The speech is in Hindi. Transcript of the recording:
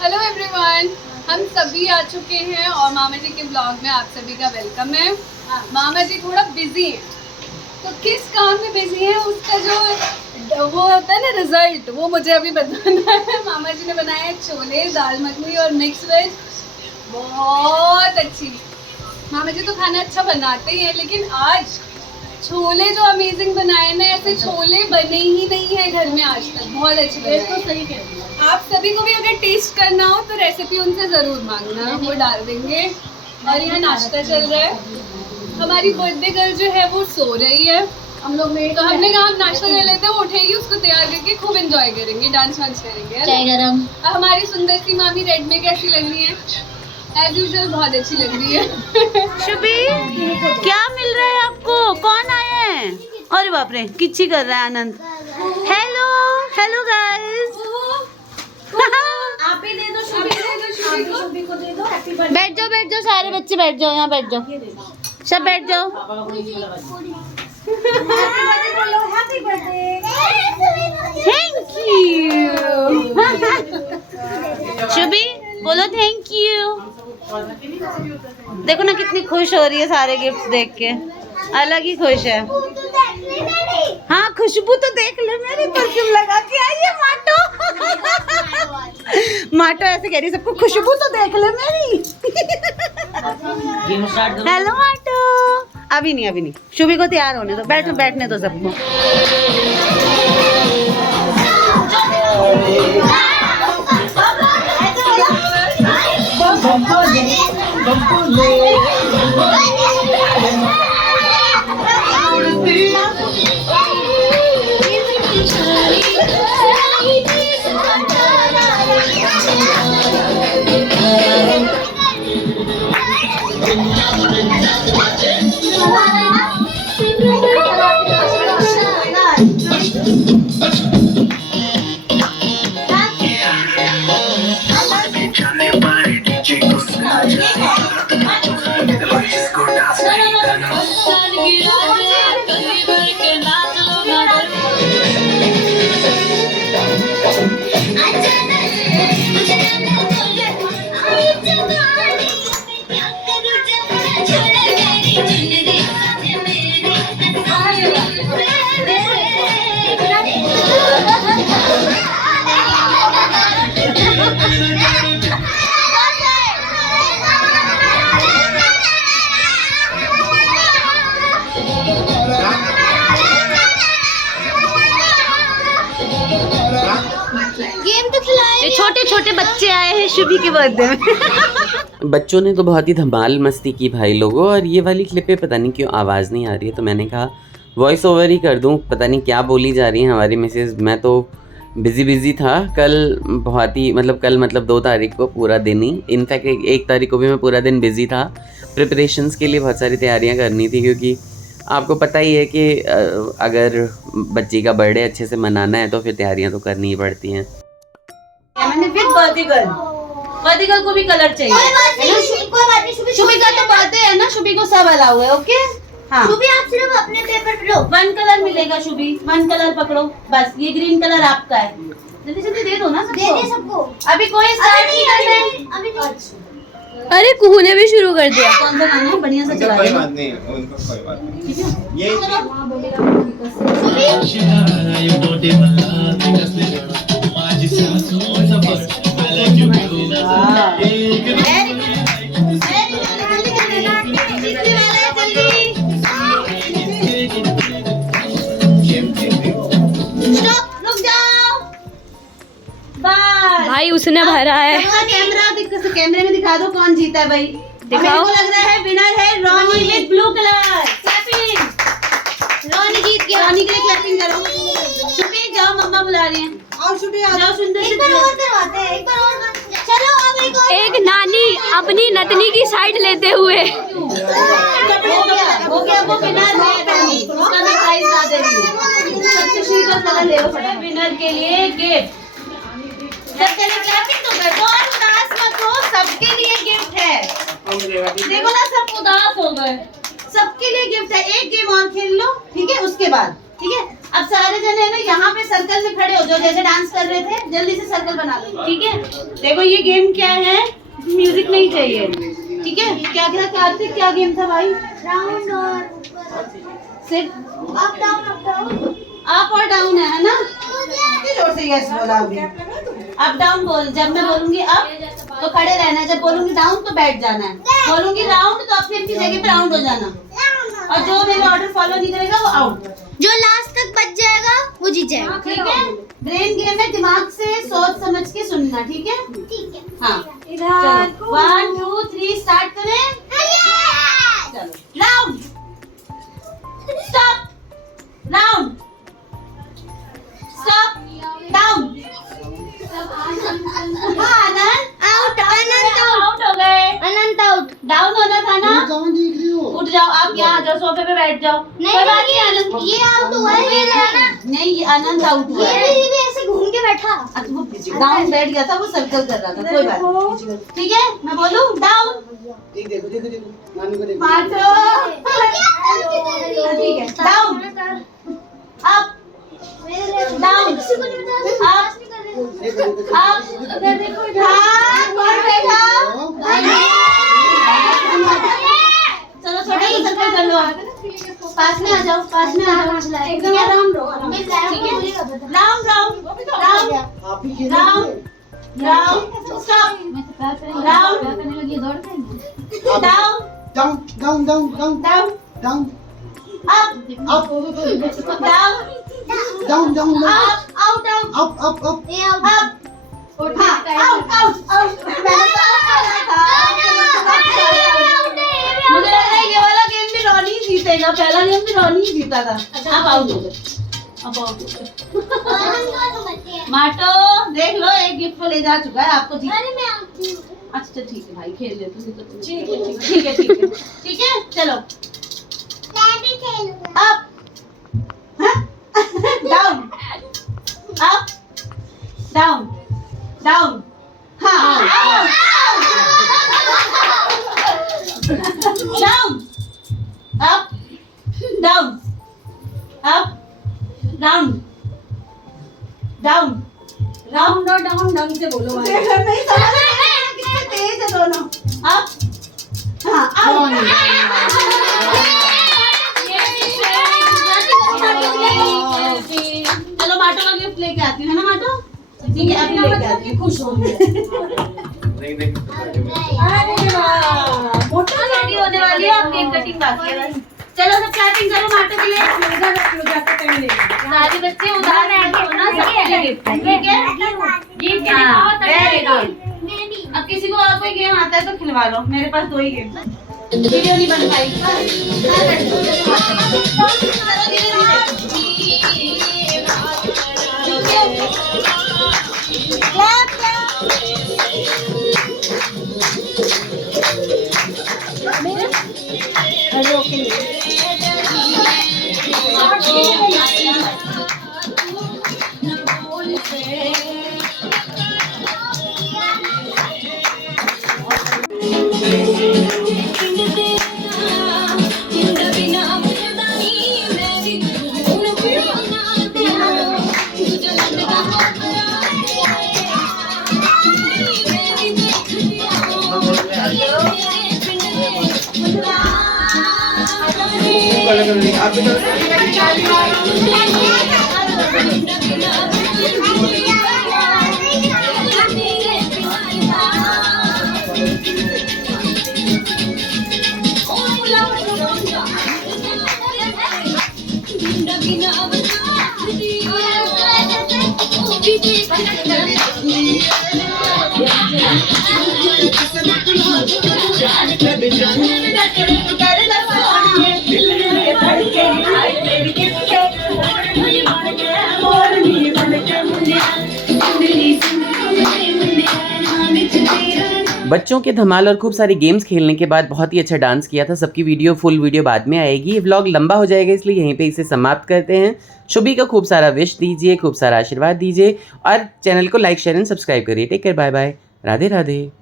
हेलो एवरीवन, हम सभी आ चुके हैं और मामा जी के ब्लॉग में आप सभी का वेलकम है। मामा जी थोड़ा बिजी हैं, तो किस काम में बिजी हैं उसका जो वो होता है ना रिजल्ट, वो मुझे अभी बताना है। मामा जी ने बनाया है छोले, दाल मखनी और मिक्स वेज, बहुत अच्छी। मामा जी तो खाना अच्छा बनाते ही हैं, लेकिन आज छोले जो अमेजिंग बनाए ना, ऐसे छोले बने ही नहीं है घर में आज तक। बहुत अच्छे बने। तो सही कह रही है। आप सभी को भी अगर टेस्ट करना हो तो रेसिपी उनसे ज़रूर मांगना, वो डाल देंगे। और यहाँ नाश्ता चल रहा है। हमारी बर्थडे गर्ल जो है वो सो रही है, हम लोग में तो हमने कहा हम नाश्ता ले लेते हैं, वो उठेगी, उसको तैयार करके खूब एंजॉय करेंगे, डांस वांस करेंगे। चाय गरम। हमारी सुंदर सी मामी रेड में कैसी लग रही है? एज यूजुअल बहुत अच्छी लग रही है। शुभी, क्या मिल रहा है आपको? कौन आया है? अरे बाप रे, किच्ची कर रहा है आनंद। Hello hello guys. आप ही दे दो शुभी, शुभी को दे दो। Happy birthday. बैठ जाओ सारे बच्चे, बैठ जाओ, यहाँ बैठ जाओ, सब बैठ जाओ। Happy birthday. Thank you. Shubhi बोलो थैंक यू। देखो ना कितनी खुश हो रही है सारे गिफ्ट्स देख के, अलग ही खुश है। हाँ खुशबू तो देख ले मेरी, परफ्यूम लगा के आई है माटो। माटो ऐसे कह रही सबको, खुशबू तो देख ले मेरी। हेलो माटो। अभी नहीं, शुभी को तैयार होने दो, बैठने दो सबको। ये छोटे छोटे बच्चे आए हैं शुभी के बर्थडे में। बच्चों ने तो बहुत ही धमाल मस्ती की भाई लोगों। और ये वाली क्लिपें पता नहीं क्यों आवाज़ नहीं आ रही है, तो मैंने कहा वॉइस ओवर ही कर दूं। पता नहीं क्या बोली जा रही है हमारी मिसेज। मैं तो बिज़ी था कल, बहुत ही कल 2 तारीख को पूरा दिन ही, इनफैक्ट 1 तारीख को भी मैं पूरा दिन बिज़ी था। प्रिपरेशंस के लिए बहुत सारी तैयारियाँ करनी थी, क्योंकि आपको पता ही है कि अगर बच्ची का बर्थडे अच्छे से मनाना है तो फिर तैयारियाँ तो करनी ही पड़ती हैं। मैंने फिर बर्थडे गर्ल को भी कलर चाहिए। कोई बात नहीं, शुभी का तो बर्थडे है ना, शुभी को सब अलाउ है। ओके हाँ, शुभी आप सिर्फ अपने पेपर लो। 1 कलर मिलेगा शुभी, 1 कलर पकड़ो बस। ये ग्रीन कलर आपका है, जल्दी जल्दी दे दो ना सबको। दे सबको। अभी कोई स्टार्ट नहीं करना है। अभी अरे कुहू ने भी शुरू कर दिया। कौन सा गाना है? बढ़िया सा चला कोई दो। बात नहीं, उनको कोई बात नहीं। ठीक है ये भाई उसने भरा है। कैमरे में दिखा दो कौन जीता है भाई। दिखाओ। मेरे को लग रहा है विनर है रोनी विद ब्लू कलर। क्लैपिंग। रोनी जीत गया। रोनी के लिए क्लैपिंग करो। शुभी जाओ, मम्मा बुला रही हैं। और शुभी जाओ सुंदर से। एक बार और करवाते हैं, एक बार और। चलो अब एक और। एक नानी अपनी नतनी की साइड लेते हुए। हो गया वो विनर है रोनी। उसका मैं प्राइज ला दे रही हूँ। सबसे शीट कलर ले लो फटाफट। विनर के लिए गिफ्ट। जब तेरे क्लैपिंग तो कर दो और उदास मत हो, सबके लिए गिफ्ट है। देखो ना सब उदास हो गए। सबके लिए गिफ्ट है। एक गेम और खेल लो, ठीक है? उसके बाद ठीक है। अब सारे जने है ना यहाँ पे सर्कल में खड़े हो जाओ, जैसे डांस कर रहे थे, जल्दी से सर्कल बना लो, ठीक है। देखो ये गेम क्या है, म्यूजिक नहीं चाहिए, ठीक है। क्या क्या कार्तिक, क्या गेम था भाई? राउंड और सिर्फ अप डाउन अप और डाउन है ना? कितनी जोर से यस बोला अभी। अप डाउन बोल, जब मैं बोलूंगी अप तो खड़े रहना है, जब बोलूंगी डाउन तो बैठ जाना है, बोलूंगी राउंड तो अपनी अपनी जगह पे राउंड हो जाना, और जो मेरा ऑर्डर फॉलो नहीं करेगा वो आउट। जो लास्ट तक बच जाएगा वो जीत जाएगा। ठीक है, ब्रेन गेम है, दिमाग से सोच समझ के सुनना, ठीक है। ठीक है। हाँ चलो 1 2 3 स्टार्ट करें। चलो round, stop, round, stop, down. हाँ आनंद आउट, अनंत आउट, आउट हो गए। अनंत आउट। डाउन होना था ना? उठ जाओ, आप यहाँ आ जाओ, सोफे पे बैठ जाओ। कोई बात नहीं आनंद, ये आउट हुआ है, ये ना नहीं ये आनंद आउट हुआ है। ये भी ऐसे घूम के बैठा। अच्छा वो डाउन बैठ गया था, वो सर्कल कर रहा था, कोई बात नहीं, ठीक है। मैं बोलूं डाउन, मार्चो, ठीक है, down, up, down, up, up, हाँ कौन बैठा? चलो छोटा सा सर्कल कर लो, आप पास में आ जाओ, पास में आ जाओ, एकदम आराम रहो, ठीक है। Round round round round round, stop, round, down down, up down, up, out out, ये आउट। अप, हाँ आउट आउट आउट। मैंने तो मुझे लग रहा है ये वाला गेम भी रॉनी जीतेगा, पहला गेम भी रॉनी ही जीता था। अब आउट हो गए, अब आउट हो गए। माटो देख लो, एक गिफ्ट ले जा चुका है, आपको जीत। अरे मैं आउट हूँ। अच्छा ठीक है भाई, खेल लेते हो तो ठीक है ठीक है ठीक है ठीक है। चलो मैं भी खेलूंगा। Up, down, up, down, down, हाँ down, up, down, up, down, down, round और डाउन ढंग से बोलो भाई। नहीं समझ रहे हैं, कितने तेज है दोनों। अप, हाँ आउट। चलो माटो का गिफ्ट लेके आती हूँ, है ना माटो? ठीक है अभी लेके आती हूँ, खुश होंगे। अरे वाह, मोटा रेडी होने वाली है, अब केक कटिंग बाकी है बस। चलो सब क्लैपिंग करो माटो के लिए। सारे बच्चे उधर बैठ हो ना, सबके लिए गिफ्ट है, ठीक है। Gift very good. मैं भी। अब किसी को और कोई गेम आता है तो खिलवा लो, मेरे पास 2 ही गेम, वीडियो नहीं बन पाई। बच्चों के धमाल और खूब सारे गेम्स खेलने के बाद बहुत ही अच्छा डांस किया था। सबकी फुल वीडियो बाद में आएगी। ये व्लॉग लंबा हो जाएगा, इसलिए यहीं पे इसे समाप्त करते हैं। शुभी का खूब सारा विश दीजिए, खूब सारा आशीर्वाद दीजिए और चैनल को लाइक शेयर एंड सब्सक्राइब करिए। Take care, bye bye, Radhe Radhe.